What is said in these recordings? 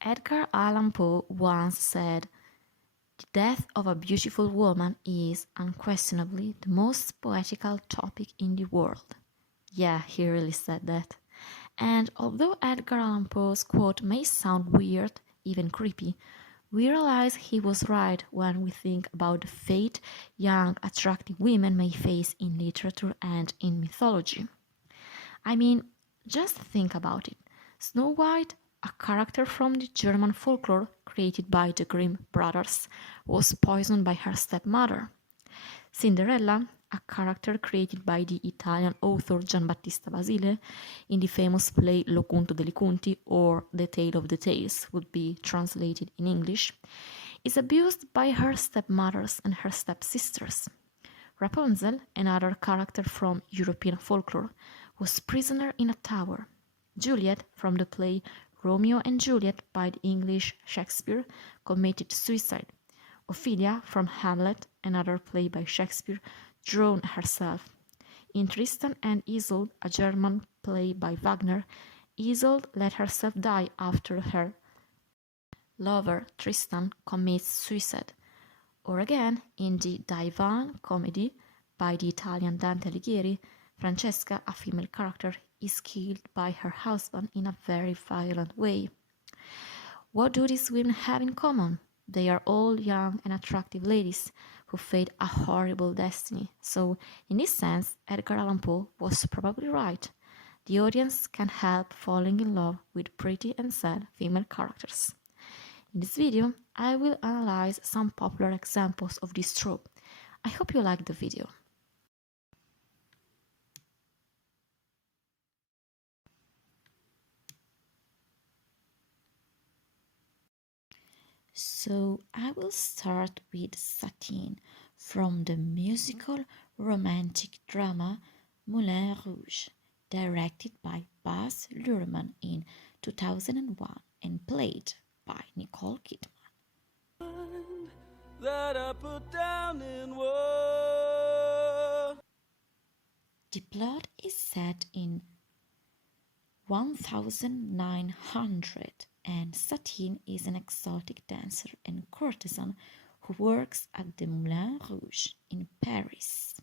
Edgar Allan Poe once said, "The death of a beautiful woman is unquestionably the most poetical topic in the world." Yeah, he really said that. And although Edgar Allan Poe's quote may sound weird, even creepy, we realize he was right when we think about the fate young, attractive women may face in literature and in mythology. I mean, just think about it. Snow White, a character from the German folklore created by the Grimm brothers, was poisoned by her stepmother. Cinderella, a character created by the Italian author Giambattista Basile in the famous play Lo Conto delle Conti, or The Tale of the Tales would be translated in English, is abused by her stepmothers and her stepsisters. Rapunzel, another character from European folklore, was prisoner in a tower. Juliet, from the play Romeo and Juliet by the English Shakespeare, committed suicide. Ophelia, from Hamlet, another play by Shakespeare, drowned herself. In Tristan and Isolde, a German play by Wagner, Isolde let herself die after her lover Tristan commits suicide. Or again, in the Divan comedy by the Italian Dante Alighieri, Francesca, a female character, is killed by her husband in a very violent way. What do these women have in common? They are all young and attractive ladies who fate a horrible destiny. So, in this sense, Edgar Allan Poe was probably right. The audience can help falling in love with pretty and sad female characters. In this video, I will analyze some popular examples of this trope. I hope you liked the video. So I will start with Satine from the musical romantic drama Moulin Rouge, directed by Baz Luhrmann in 2001 and played by Nicole Kidman. That I put down in war. The plot is set in 1900, and Satine is an exotic dancer and courtesan who works at the Moulin Rouge in Paris.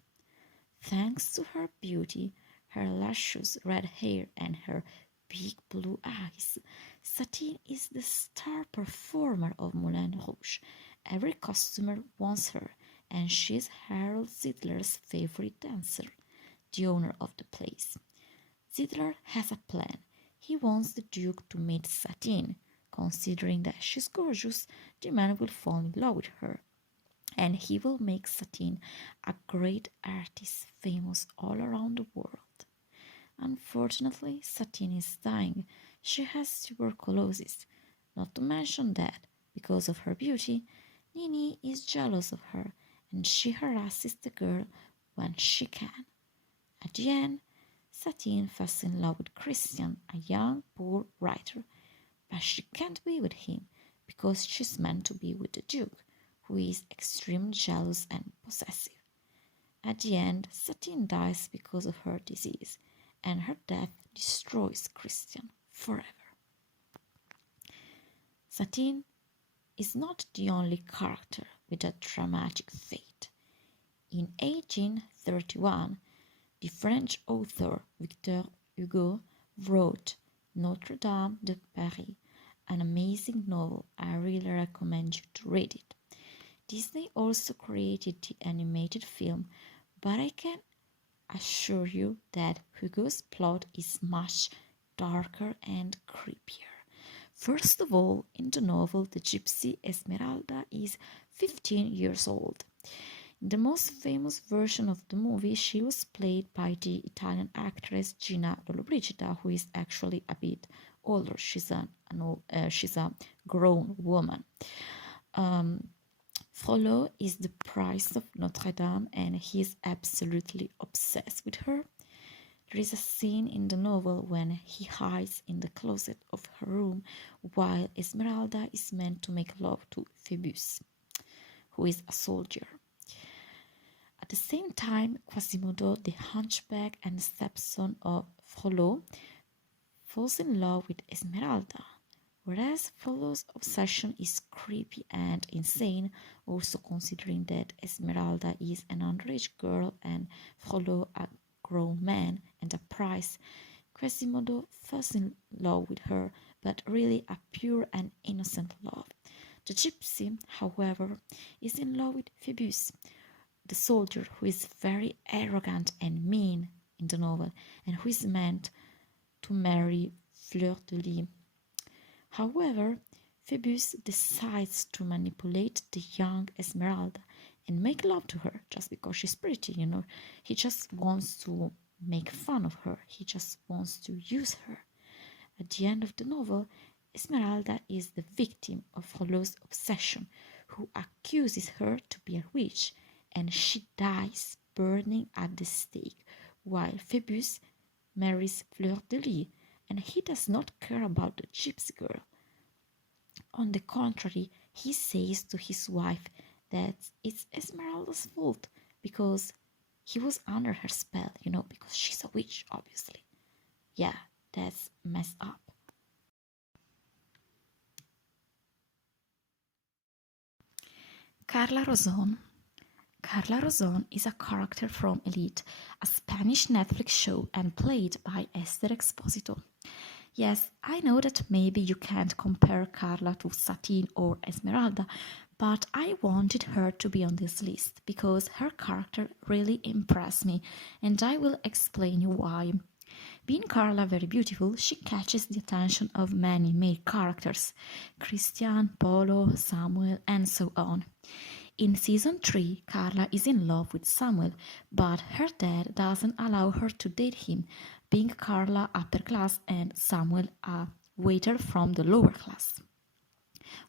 Thanks to her beauty, her luscious red hair, and her big blue eyes, Satine is the star performer of Moulin Rouge. Every customer wants her, and she's Harold Zidler's favorite dancer, the owner of the place. Zidler has a plan. He wants the Duke to meet Satine. Considering that she's gorgeous, the man will fall in love with her, and he will make Satine a great artist famous all around the world. Unfortunately, Satine is dying. She has tuberculosis. Not to mention that, because of her beauty, Nini is jealous of her, and she harasses the girl when she can. At the end, Satine falls in love with Christian, a young, poor writer, but she can't be with him because she's meant to be with the Duke, who is extremely jealous and possessive. At the end, Satine dies because of her disease, and her death destroys Christian forever. Satine is not the only character with a dramatic fate. In 1831, the French author Victor Hugo wrote Notre Dame de Paris, an amazing novel. I really recommend you to read it. Disney also created the animated film, but I can assure you that Hugo's plot is much darker and creepier. First of all, in the novel, the gypsy Esmeralda is 15 years old. In the most famous version of the movie, she was played by the Italian actress Gina Lollobrigida, who is actually a bit older. She's a grown woman. Frollo is the priest of Notre Dame, and he is absolutely obsessed with her. There is a scene in the novel when he hides in the closet of her room while Esmeralda is meant to make love to Phoebus, who is a soldier. At the same time, Quasimodo, the hunchback and stepson of Frollo, falls in love with Esmeralda, Whereas Frollo's obsession is creepy and insane, also considering that Esmeralda is an underage girl and Frollo a grown man and a prize. Quasimodo falls in love with her, but really a pure and innocent love. The gypsy, however, is in love with Phoebus, the soldier who is very arrogant and mean in the novel and who is meant to marry Fleur de Lis. However, Phoebus decides to manipulate the young Esmeralda and make love to her just because she's pretty, He just wants to make fun of her. He just wants to use her. At the end of the novel, Esmeralda is the victim of Frollo's obsession, who accuses her to be a witch, and she dies burning at the stake, while Phoebus marries Fleur de Lis, and he does not care about the gypsy girl. On the contrary, he says to his wife that it's Esmeralda's fault because he was under her spell, because she's a witch, obviously. Yeah, that's messed up. Carla Roson. Carla Roson is a character from Elite, a Spanish Netflix show, and played by Esther Exposito. Yes, I know that maybe you can't compare Carla to Satine or Esmeralda, but I wanted her to be on this list because her character really impressed me, and I will explain you why. Being Carla very beautiful, she catches the attention of many male characters, Christian, Polo, Samuel, and so on. In season 3, Carla is in love with Samuel, but her dad doesn't allow her to date him, being Carla upper class and Samuel a waiter from the lower class.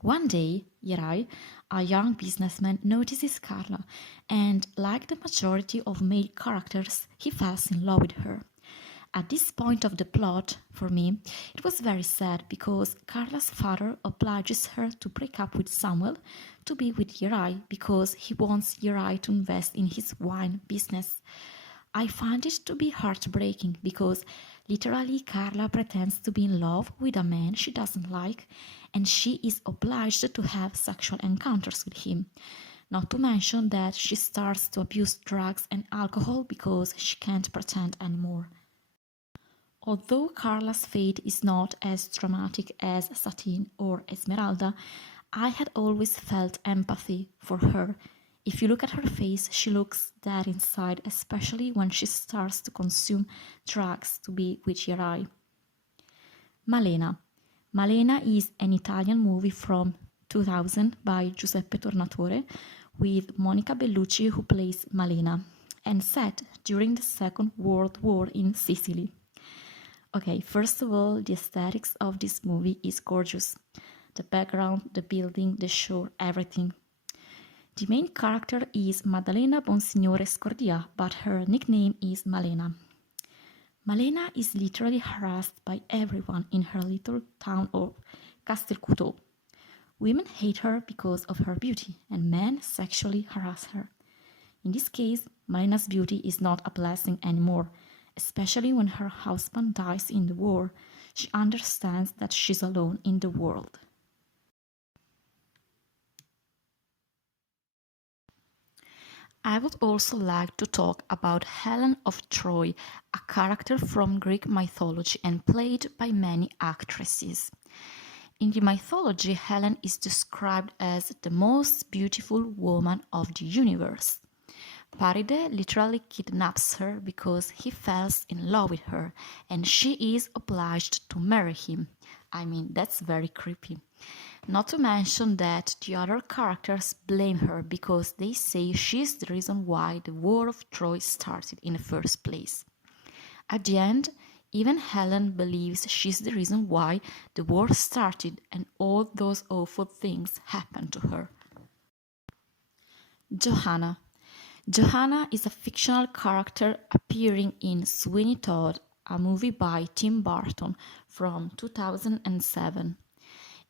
One day, Yerai, a young businessman, notices Carla, and like the majority of male characters, he falls in love with her. At this point of the plot, for me, it was very sad because Carla's father obliges her to break up with Samuel to be with Yerai because he wants Yerai to invest in his wine business. I find it to be heartbreaking because literally Carla pretends to be in love with a man she doesn't like and she is obliged to have sexual encounters with him. Not to mention that she starts to abuse drugs and alcohol because she can't pretend anymore. Although Carla's fate is not as dramatic as Satine or Esmeralda, I had always felt empathy for her. If you look at her face, she looks dead inside, especially when she starts to consume drugs to be with Yerai. Malena. Malena is an Italian movie from 2000 by Giuseppe Tornatore with Monica Bellucci who plays Malena and set during the Second World War in Sicily. Okay, first of all, the aesthetics of this movie is gorgeous. The background, the building, the shore, everything. The main character is Maddalena Bonsignore Scordia, but her nickname is Malena. Malena is literally harassed by everyone in her little town of Castelcuto. Women hate her because of her beauty, and men sexually harass her. In this case, Malena's beauty is not a blessing anymore. Especially when her husband dies in the war, she understands that she's alone in the world. I would also like to talk about Helen of Troy, a character from Greek mythology and played by many actresses. In the mythology, Helen is described as the most beautiful woman of the universe. Paride literally kidnaps her because he falls in love with her and she is obliged to marry him. I mean, that's very creepy. Not to mention that the other characters blame her because they say she's the reason why the War of Troy started in the first place. At the end, even Helen believes she's the reason why the war started and all those awful things happened to her. Johanna. Johanna is a fictional character appearing in Sweeney Todd, a movie by Tim Burton from 2007.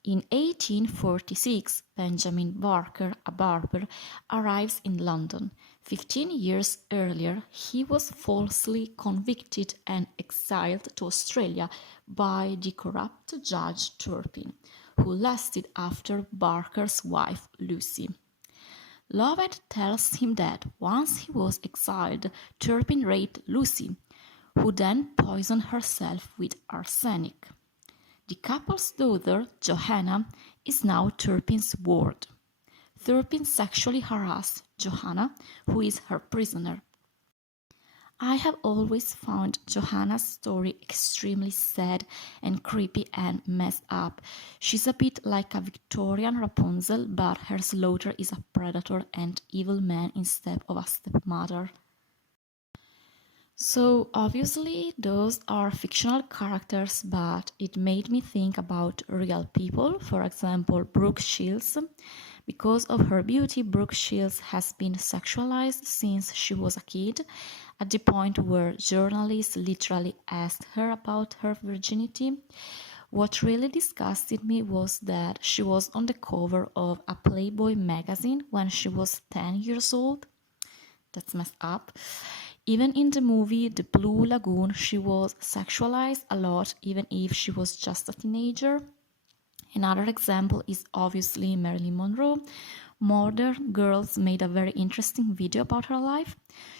In 1846, Benjamin Barker, a barber, arrives in London, 15 years earlier, he was falsely convicted and exiled to Australia by the corrupt Judge Turpin, who lasted after Barker's wife Lucy. Lovett tells him that once he was exiled, Turpin raped Lucy, who then poisoned herself with arsenic. The couple's daughter, Johanna, is now Turpin's ward. Turpin sexually harassed Johanna, who is her prisoner. I have always found Johanna's story extremely sad and creepy and messed up. She's a bit like a Victorian Rapunzel, but her slaughter is a predator and evil man instead of a stepmother. So obviously those are fictional characters, but it made me think about real people. For example, Brooke Shields. Because of her beauty, Brooke Shields has been sexualized since she was a kid, at the point where journalists literally asked her about her virginity. What really disgusted me was that she was on the cover of a Playboy magazine when she was 10 years old. That's messed up. Even in the movie The Blue Lagoon, she was sexualized a lot, even if she was just a teenager. Another example is obviously Marilyn Monroe. Modern Girls made a very interesting video about her life.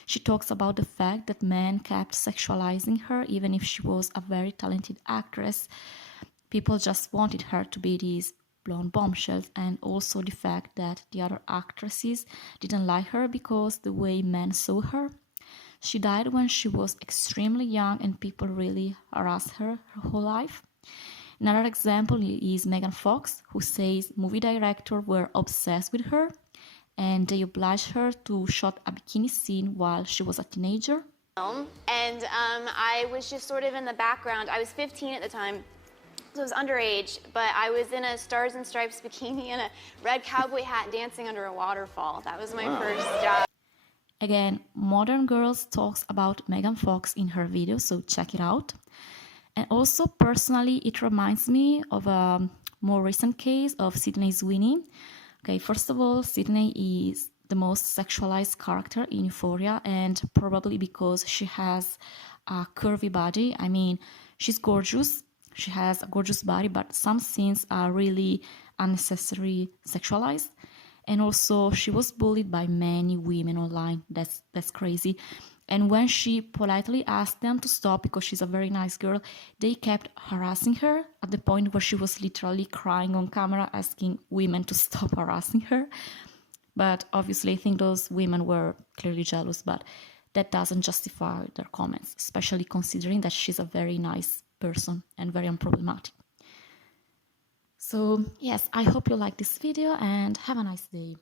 She talks about the fact that men kept sexualizing her even if she was a very talented actress. People just wanted her to be these blonde bombshells, and also the fact that the other actresses didn't like her because the way men saw her. She died when she was extremely young and people really harassed her whole life. Another example is Megan Fox, who says movie directors were obsessed with her and they obliged her to shoot a bikini scene while she was a teenager. And I was just sort of in the background. I was 15 at the time, so I was underage, but I was in a Stars and Stripes bikini and a red cowboy hat dancing under a waterfall. That was my first job. Again, Modern Girls talks about Megan Fox in her video, so check it out. And also, personally, it reminds me of a more recent case of Sydney Sweeney. Okay, first of all, Sydney is the most sexualized character in Euphoria, and probably because she has a curvy body. I mean, she's gorgeous. She has a gorgeous body, but some scenes are really unnecessarily sexualized. And also, she was bullied by many women online. That's crazy. And when she politely asked them to stop because she's a very nice girl, they kept harassing her at the point where she was literally crying on camera, asking women to stop harassing her. But obviously, I think those women were clearly jealous, but that doesn't justify their comments, especially considering that she's a very nice person and very unproblematic. So yes, I hope you like this video and have a nice day.